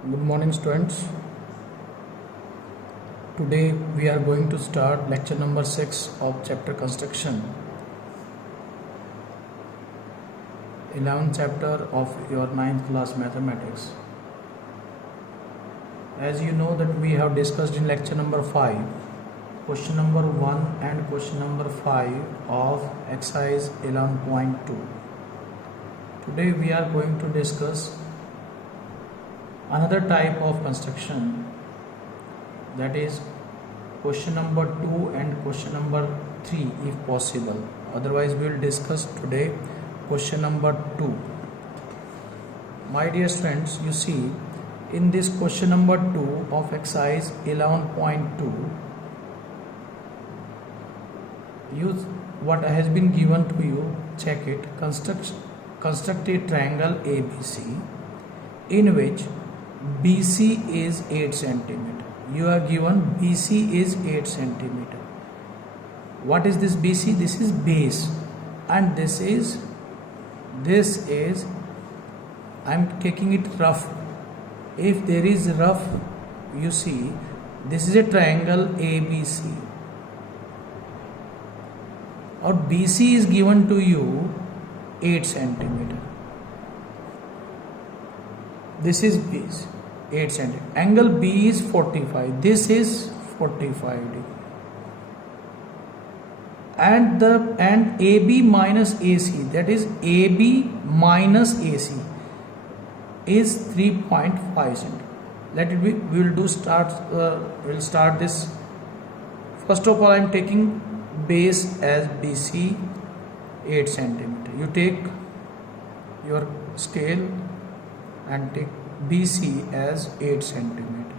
Good morning, students. Today we are going to start lecture number 6 of chapter construction, 11th chapter of your 9th class mathematics. As you know that we have discussed in lecture number 5 question number 1 and question number 5 of exercise 11.2. Today we are going to discuss another type of construction, that is question number 2 and question number 3 if possible. Otherwise we will discuss today question number 2. My dear students, you see in this question number 2 of exercise 11.2, use what has been given to you, check it. Construct a triangle ABC in which BC is 8 centimeter. You are given BC is 8 centimeter. What is this BC? This is base, and this is I am taking it rough. If there is rough, you see this is a triangle ABC, or BC is given to you 8 centimeter. This is base 8 centimeter. Angle B is 45. This is 45 degree. And AB minus AC, that is AB minus AC, is 3.5 centimeter. Let it be. We will we'll start this. First of all, I am taking base as BC 8 centimeter. You take your scale and take BC as 8 centimeter.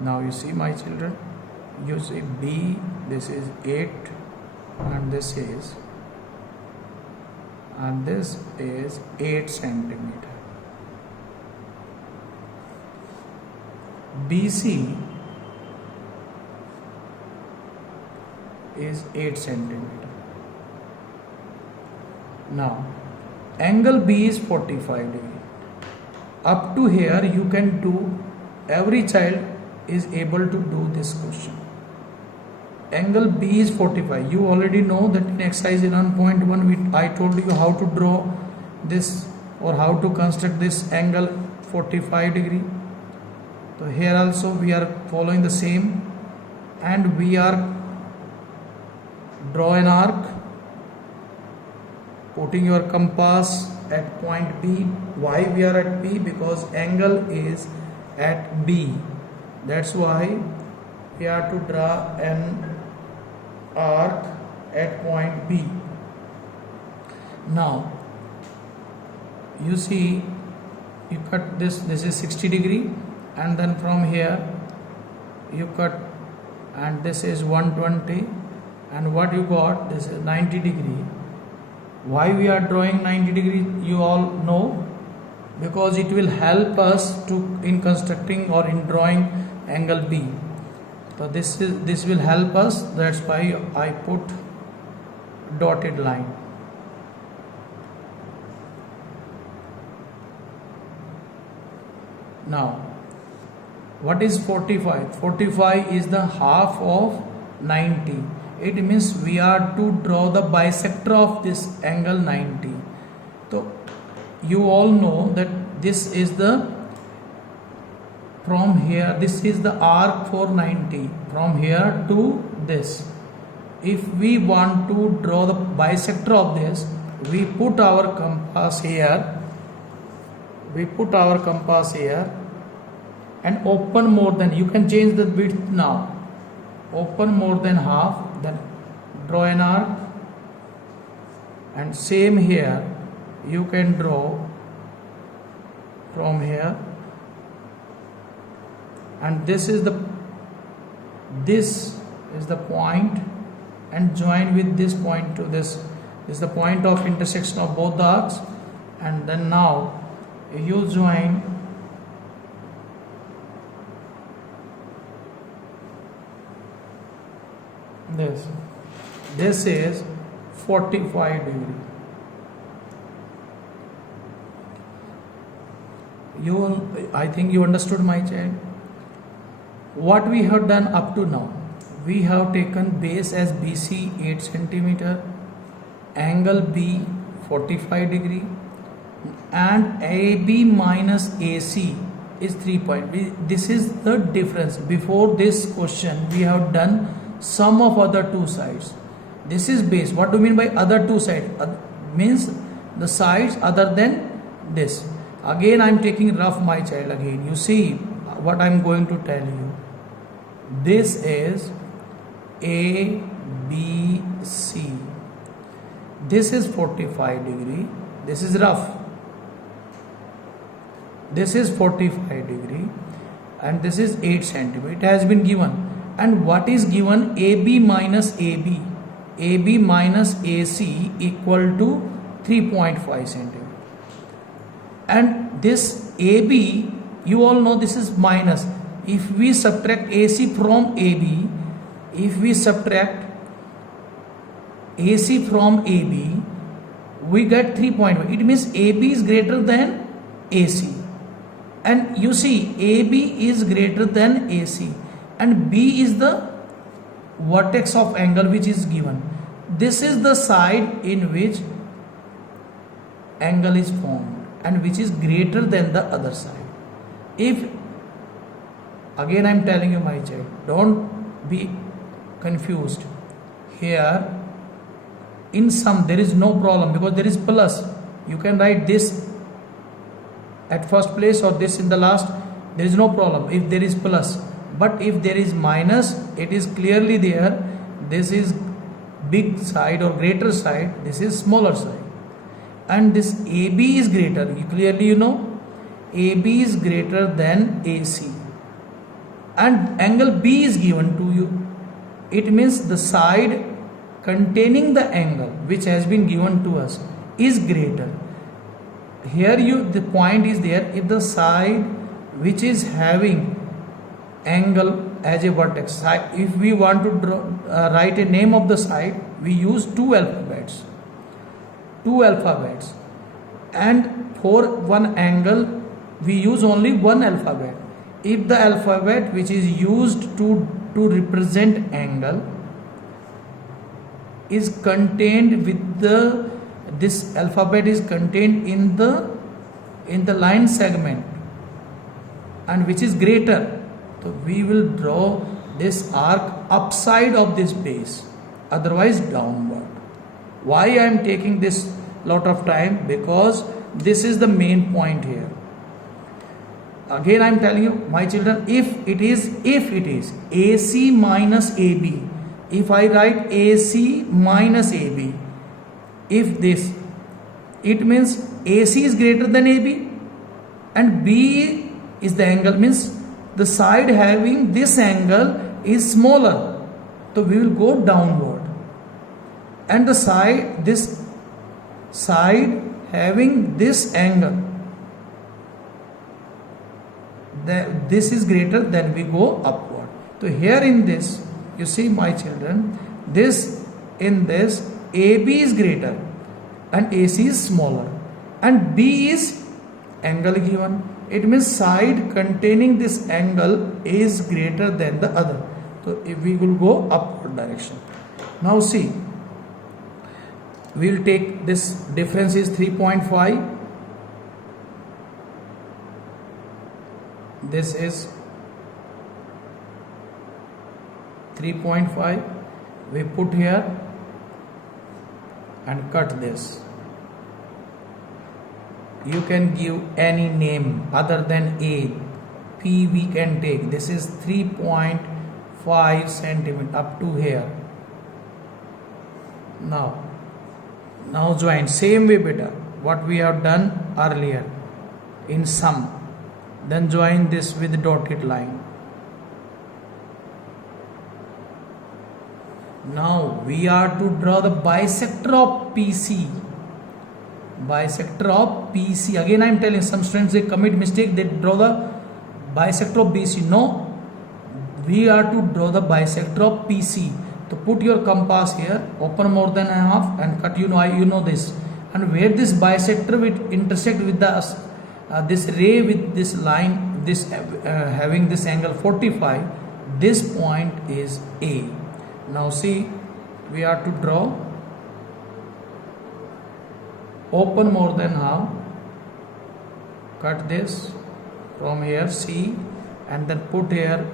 Now you see, my children, you see B, this is 8 and this is 8 centimeter. BC is 8 centimeter. Now angle B is 45 degree. Up to here you can do, every child is able to do this question. Angle B is 45. You already know that in exercise 11.1 I told you how to draw this or how to construct this angle 45 degree. So here also we are following the same, and we are draw an arc, putting your compass at point B. Why we are at B? Because angle is at B. That's why we have to draw an arc at point B. Now you see, you cut this is 60 degree, and then from here you cut, and this is 120, and what you got, this is 90 degree. Why we are drawing 90 degree, you all know, because it will help us to in constructing or in drawing angle B. So this will help us. That's why I put dotted line. Now what is 45? 45 is the half of 90. It means we are to draw the bisector of this angle 90. So you all know that this is the, from here, this is the arc for 90, from here to this. If we want to draw the bisector of this, we put our compass here, and open more than, you can change the width now, open more than half, then draw an arc, and same here you can draw from here, and this is the point, and join with this point to this is the point of intersection of both the arcs, and then now you join this is 45 degree. I think you understood, my child. What we have done up to now, we have taken base as BC 8 centimeter, angle B 45 degree, and AB minus AC is 3 point. This is the difference. Before this question, we have done sum of other two sides. This is base. What do you mean by other two sides? Means the sides other than this. Again, I am taking rough, my child. Again, you see what I am going to tell you. This is A, B, C. This is 45 degree. This is rough. This is 45 degree, and this is 8 centimeter. It has been given. And what is given? AB minus AB. AB minus AC equal to 3.5 centimeter. And this AB, you all know this is minus. If we subtract AC from AB, if we subtract AC from AB, we get 3.5. It means AB is greater than AC. And you see, AB is greater than AC. And B is the vertex of angle which is given. This is the side in which angle is formed and which is greater than the other side. If, again I am telling you, my child, don't be confused. Here, in sum, there is no problem because there is plus. You can write this at first place or this in the last. There is no problem if there is plus. But if there is minus, it is clearly there. This is big side or greater side. This is smaller side. And this AB is greater. Clearly you know AB is greater than AC. And angle B is given to you. It means the side containing the angle which has been given to us is greater. Here the point is there, if the side which is having angle as a vertex, if we want to write a name of the side, we use two alphabets. And for one angle we use only one alphabet. If the alphabet which is used to represent angle is contained with this alphabet is contained in the line segment and which is greater, so we will draw this arc upside of this base, otherwise downward. Why I am taking this lot of time? Because this is the main point here. Again I am telling you, my children, if it is AC minus AB, if I write AC minus AB, if this, it means AC is greater than AB and B is the angle, means the side having this angle is smaller, so we will go downward. And the side, this side having this angle, this is greater, then we go upward. So here in this, you see, my children, in this AB is greater and AC is smaller, and B is angle given. It means side containing this angle is greater than the other. So if we will go upward direction. Now see, we will take this difference is 3.5. This is 3.5. We put here and cut this. You can give any name other than A. P we can take. This is 3.5 centimeter up to here. Now join same way beta what we have done earlier in sum. Then join this with dotted line. Now we are to draw the bisector of PC. Bisector of PC. Again I am telling, some students they commit mistake, they draw the bisector of BC. No, we are to draw the bisector of PC. So put your compass here, open more than half and cut, you know this. And where this bisector will intersect with the this ray with this line, this having this angle 45, this point is A. Now see, we are to draw open more than half, cut this from here C, and then put here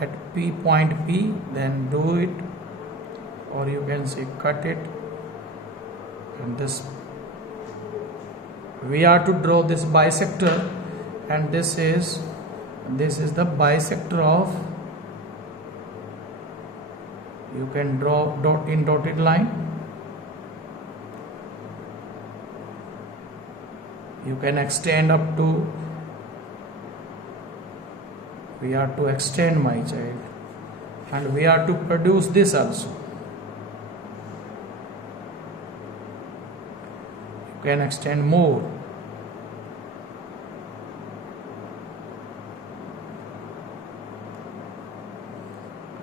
at P, point P, then do it, or you can say cut it, and this we are to draw this bisector, and this is the bisector of, you can draw dotted line, you can extend up to, we are to extend, my child, and we are to produce this also. You can extend more.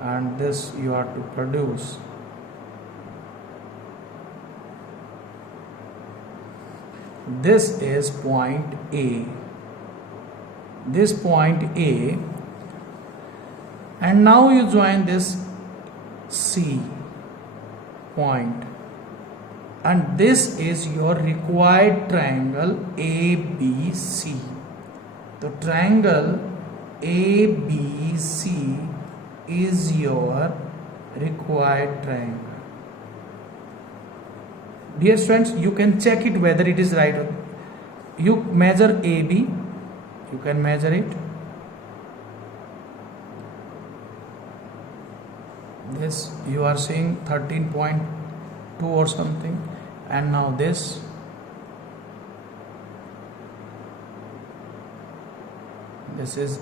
And this you are to produce. This is point A. This point A, and now you join this C point, and this is your required triangle ABC. The triangle ABC is your required triangle. Dear students, you can check it whether it is right. You measure AB, you can measure it. This you are seeing 13.2 or something, and now this is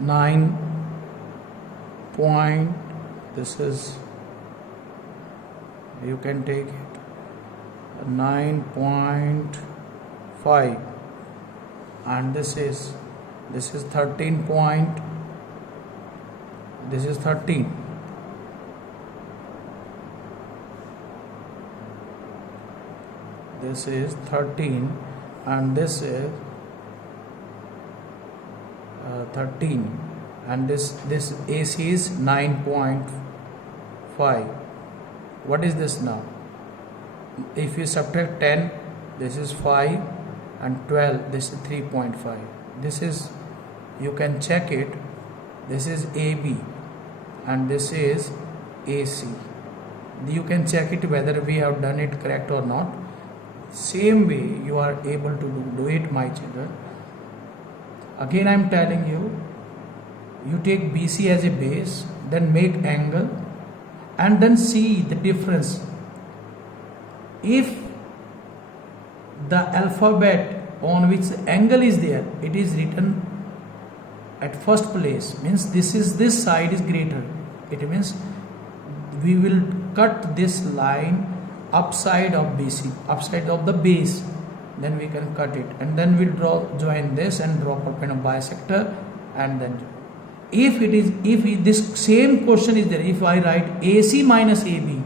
9 point, this is, you can take it 9.5, and this is 13 point, this is 13, this is 13, and this is 13, and this AC is 9.5. What is this now? If you subtract 10, this is 5, and 12, this is 3.5. This is, you can check it, this is AB and this is AC. You can check it whether we have done it correct or not. Same way you are able to do it, my children. Again I am telling you, you take BC as a base, then make angle and then see the difference. If the alphabet on which the angle is there, it is written at first place, means this side is greater. It means we will cut this line upside of BC, upside of the base, then we can cut it, and then we'll join this and draw perpendicular bisector, and then if this same question is there, if I write AC minus AB,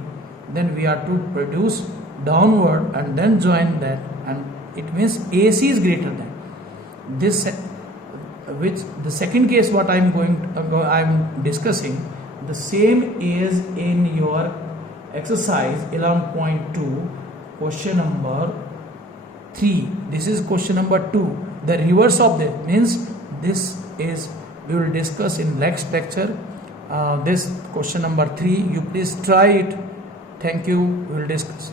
then we are to produce downward and then join that, and it means AC is greater than this, which the second case what I am discussing, the same is in your exercise 11.2 question number 3. This is question number 2. The reverse of that means this is, we will discuss in next lecture. This question number 3, you please try it. Thank you. We will discuss.